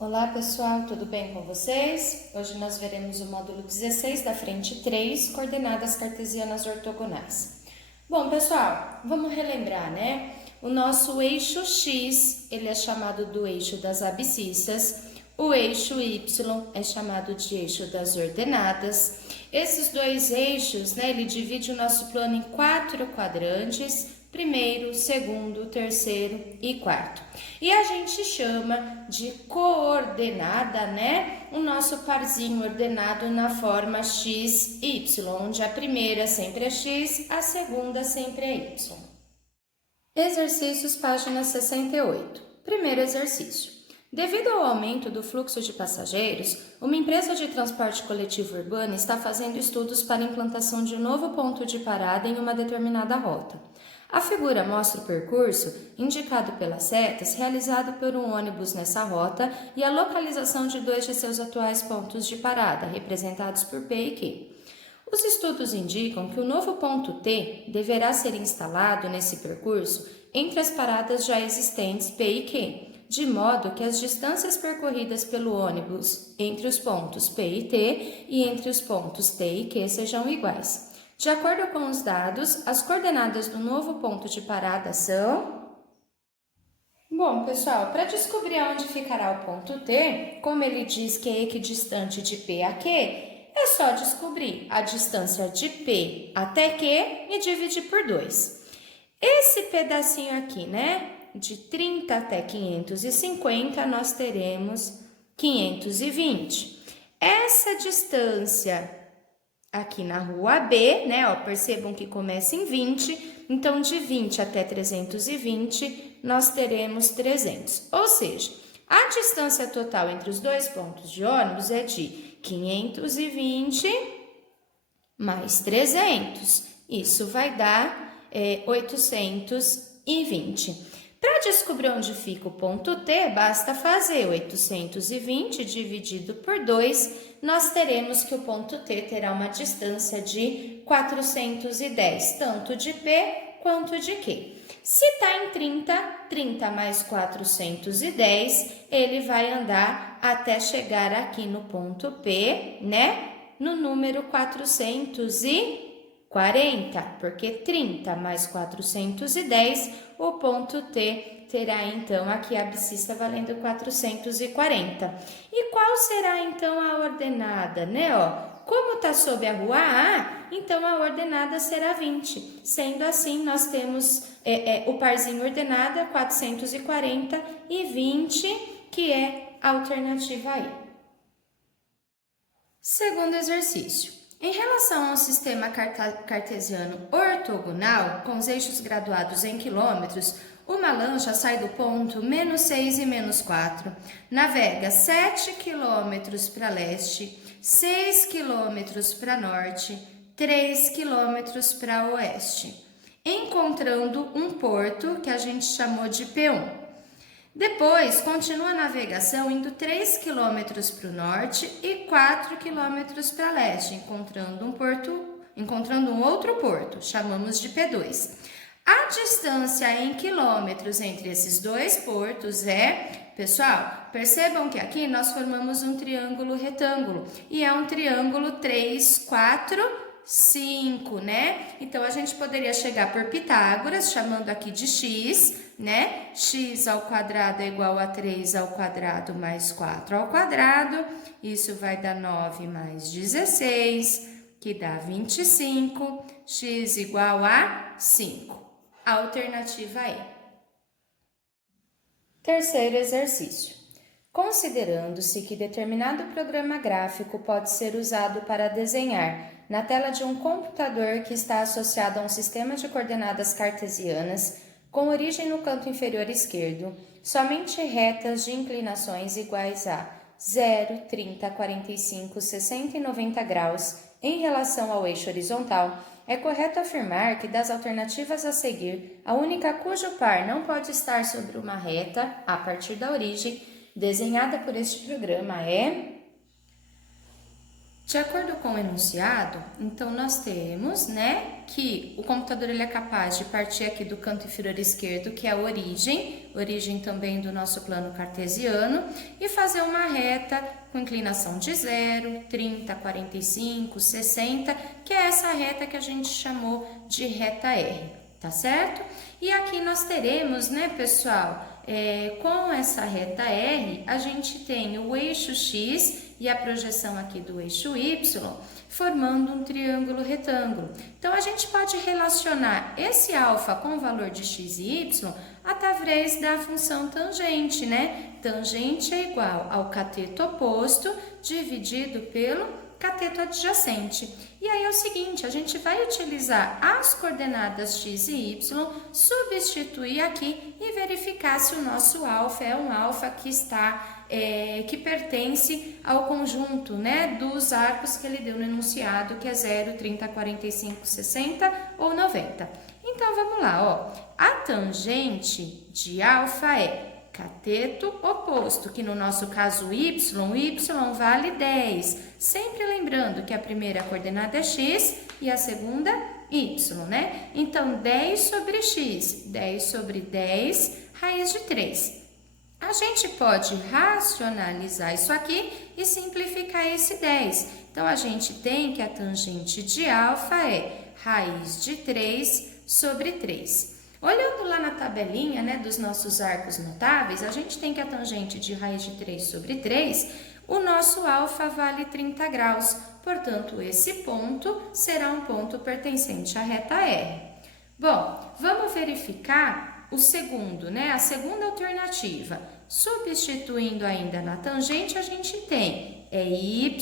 Olá pessoal, tudo bem com vocês? Hoje nós veremos o módulo 16 da frente 3, coordenadas cartesianas ortogonais. Bom pessoal, vamos relembrar, né? O nosso eixo X, ele é chamado do eixo das abscissas, o eixo Y é chamado de eixo das ordenadas. Esses dois eixos, né, ele divide o nosso plano em 4 quadrantes, primeiro, segundo, terceiro e quarto. E a gente chama de coordenada, né? O nosso parzinho ordenado na forma x, y, onde a primeira sempre é x, a segunda sempre é y. Exercícios, página 68. Primeiro exercício. Devido ao aumento do fluxo de passageiros, uma empresa de transporte coletivo urbano está fazendo estudos para a implantação de um novo ponto de parada em uma determinada rota. A figura mostra o percurso, indicado pelas setas, realizado por um ônibus nessa rota e a localização de dois de seus atuais pontos de parada, representados por P e Q. Os estudos indicam que o novo ponto T deverá ser instalado nesse percurso entre as paradas já existentes P e Q, de modo que as distâncias percorridas pelo ônibus entre os pontos P e T e entre os pontos T e Q sejam iguais. De acordo com os dados, as coordenadas do novo ponto de parada são... Bom, pessoal, para descobrir onde ficará o ponto T, como ele diz que é equidistante de P a Q, é só descobrir a distância de P até Q e dividir por 2. Esse pedacinho aqui, né, de 30 até 550, nós teremos 520. Essa distância aqui na rua B, né, ó, percebam que começa em 20, então de 20 até 320, nós teremos 300. Ou seja, a distância total entre os dois pontos de ônibus é de 520 mais 300. Isso vai dar 820. Para descobrir onde fica o ponto T, basta fazer 820 dividido por 2, nós teremos que o ponto T terá uma distância de 410, tanto de P quanto de Q. Se está em 30, 30 mais 410, ele vai andar até chegar aqui no ponto P, né? No número 440, porque 30 mais 410, o ponto T terá então aqui a abscissa valendo 440. E qual será então a ordenada, né? Ó, como está sob a rua A, então a ordenada será 20. Sendo assim, nós temos o parzinho ordenada 440 e 20, que é a alternativa A. Segundo exercício. Em relação ao sistema cartesiano ortogonal, com os eixos graduados em quilômetros, uma lancha sai do ponto -6 e -4, navega 7 quilômetros para leste, 6 quilômetros para norte, 3 quilômetros para oeste, encontrando um porto que a gente chamou de P1. Depois, continua a navegação indo 3 km para o norte e 4 km para leste, encontrando um outro porto, chamamos de P2. A distância em quilômetros entre esses dois portos é... Pessoal, percebam que aqui nós formamos um triângulo retângulo, e é um triângulo 3, 4, 5, né? Então, a gente poderia chegar por Pitágoras, chamando aqui de x, né? X ao quadrado é igual a 3 ao quadrado mais 4 ao quadrado. Isso vai dar 9 mais 16, que dá 25. X igual a 5. A alternativa é. Terceiro exercício. Considerando-se que determinado programa gráfico pode ser usado para desenhar na tela de um computador que está associado a um sistema de coordenadas cartesianas com origem no canto inferior esquerdo, somente retas de inclinações iguais a 0, 30, 45, 60 e 90 graus em relação ao eixo horizontal, é correto afirmar que das alternativas a seguir, a única cujo par não pode estar sobre uma reta, a partir da origem, desenhada por este programa é... De acordo com o enunciado, então nós temos, né, que o computador ele é capaz de partir aqui do canto inferior esquerdo, que é a origem também do nosso plano cartesiano, e fazer uma reta com inclinação de 0, 30, 45, 60, que é essa reta que a gente chamou de reta R, tá certo? E aqui nós teremos, né, pessoal, com essa reta R, a gente tem o eixo X e a projeção aqui do eixo Y, formando um triângulo retângulo. Então, a gente pode relacionar esse alfa com o valor de x e y através da função tangente, né? Tangente é igual ao cateto oposto dividido pelo cateto adjacente. E aí é o seguinte, a gente vai utilizar as coordenadas x e y, substituir aqui e verificar se o nosso alfa é um alfa que que pertence ao conjunto, né, dos arcos que ele deu no enunciado, que é 0, 30, 45, 60 ou 90. Então, vamos lá, ó. A tangente de alfa é cateto oposto, que no nosso caso o y vale 10. Sempre lembrando que a primeira coordenada é x e a segunda y, né? Então, 10 sobre x, 10 sobre 10, raiz de 3. A gente pode racionalizar isso aqui e simplificar esse 10. Então, a gente tem que a tangente de alfa é raiz de 3 sobre 3. Olhando lá na tabelinha, né, dos nossos arcos notáveis, a gente tem que a tangente de raiz de 3 sobre 3, o nosso alfa vale 30 graus. Portanto, esse ponto será um ponto pertencente à reta R. Bom, vamos verificar o segundo, né, a segunda alternativa. Substituindo ainda na tangente, a gente tem y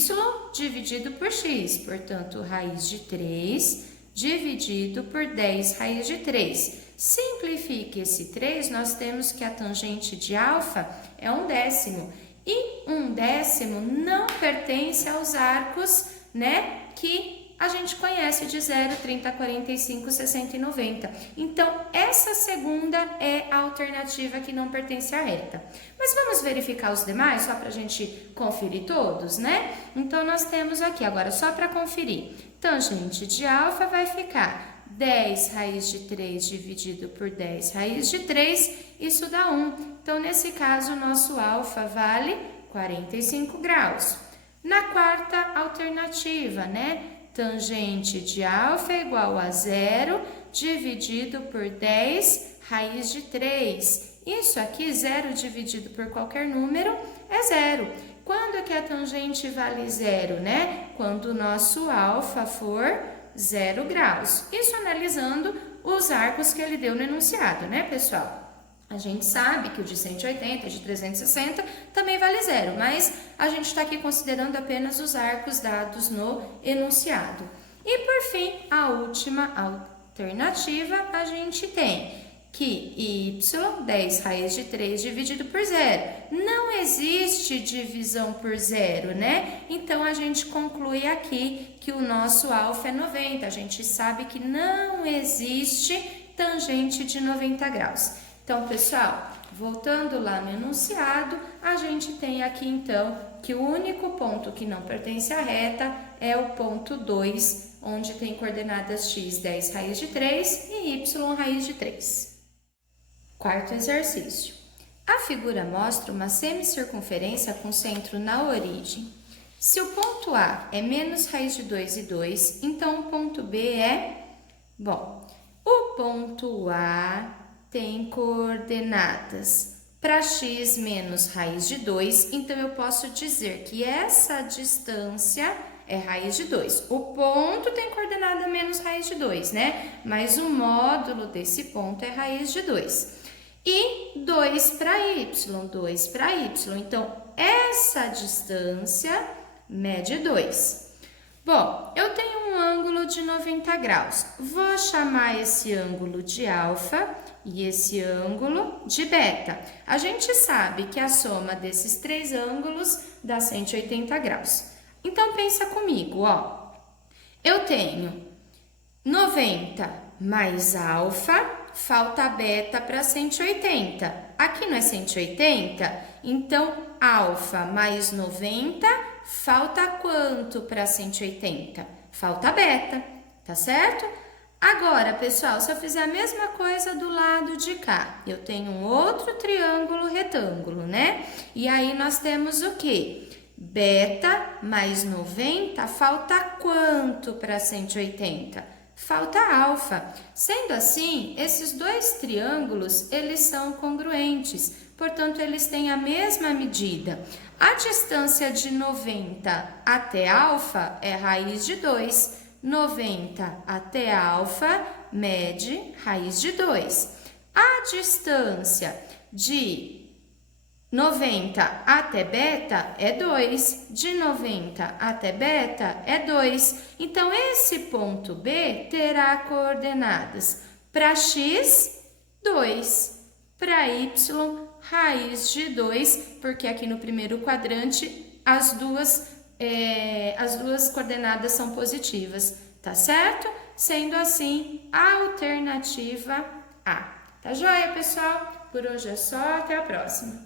dividido por x, portanto, raiz de 3 dividido por 10 raiz de 3. Simplifique esse 3, nós temos que a tangente de alfa é 1/10. E 1/10 não pertence aos arcos, né, que a gente conhece de 0, 30, 45, 60 e 90. Então, essa segunda é a alternativa que não pertence à reta. Mas vamos verificar os demais, só para a gente conferir todos, né? Então, nós temos aqui, agora só para conferir, tangente de alfa vai ficar 10 raiz de 3 dividido por 10 raiz de 3, isso dá 1. Então, nesse caso, o nosso alfa vale 45 graus. Na quarta alternativa, né? Tangente de alfa é igual a 0 dividido por 10 raiz de 3. Isso aqui, 0 dividido por qualquer número, é 0. Quando que a tangente vale 0, né? Quando o nosso alfa for 0 graus. Isso analisando os arcos que ele deu no enunciado, né, pessoal? A gente sabe que o de 180, de 360 também vale 0, mas a gente está aqui considerando apenas os arcos dados no enunciado. E por fim, a última alternativa, a gente tem que y, 10 raiz de 3 dividido por 0. Não existe divisão por 0, né? Então, a gente conclui aqui que o nosso alfa é 90. A gente sabe que não existe tangente de 90 graus. Então, pessoal, voltando lá no enunciado, a gente tem aqui, então, que o único ponto que não pertence à reta é o ponto 2, onde tem coordenadas x, 10 raiz de 3 e y, raiz de 3. Quarto exercício. A figura mostra uma semicircunferência com centro na origem. Se o ponto A é menos raiz de 2 e 2, então o ponto B é... Bom, o ponto A tem coordenadas para x menos raiz de 2, então eu posso dizer que essa distância é raiz de 2. O ponto tem coordenada menos raiz de 2, né? Mas o módulo desse ponto é raiz de 2. E 2 para y, 2 para y. Então, essa distância mede 2. Bom, eu tenho um ângulo de 90 graus. Vou chamar esse ângulo de alfa e esse ângulo de beta. A gente sabe que a soma desses três ângulos dá 180 graus. Então, pensa comigo, ó. Eu tenho 90 mais alfa, falta beta para 180. Aqui não é 180? Então, alfa mais 90 falta quanto para 180? Falta beta, tá certo? Agora, pessoal, se eu fizer a mesma coisa do lado de cá, eu tenho um outro triângulo retângulo, né? E aí nós temos o quê? Beta mais 90, falta quanto para 180? Falta alfa. Sendo assim, esses dois triângulos, eles são congruentes, portanto, eles têm a mesma medida. A distância de 90 até alfa é raiz de 2. 90 até alfa mede raiz de 2. A distância de 90 até beta é 2. De 90 até beta é 2. Então, esse ponto B terá coordenadas para x, 2. Para y, raiz de 2, porque aqui no primeiro quadrante as duas coordenadas são positivas, tá certo? Sendo assim, a alternativa A. Tá joia, pessoal? Por hoje é só, até a próxima.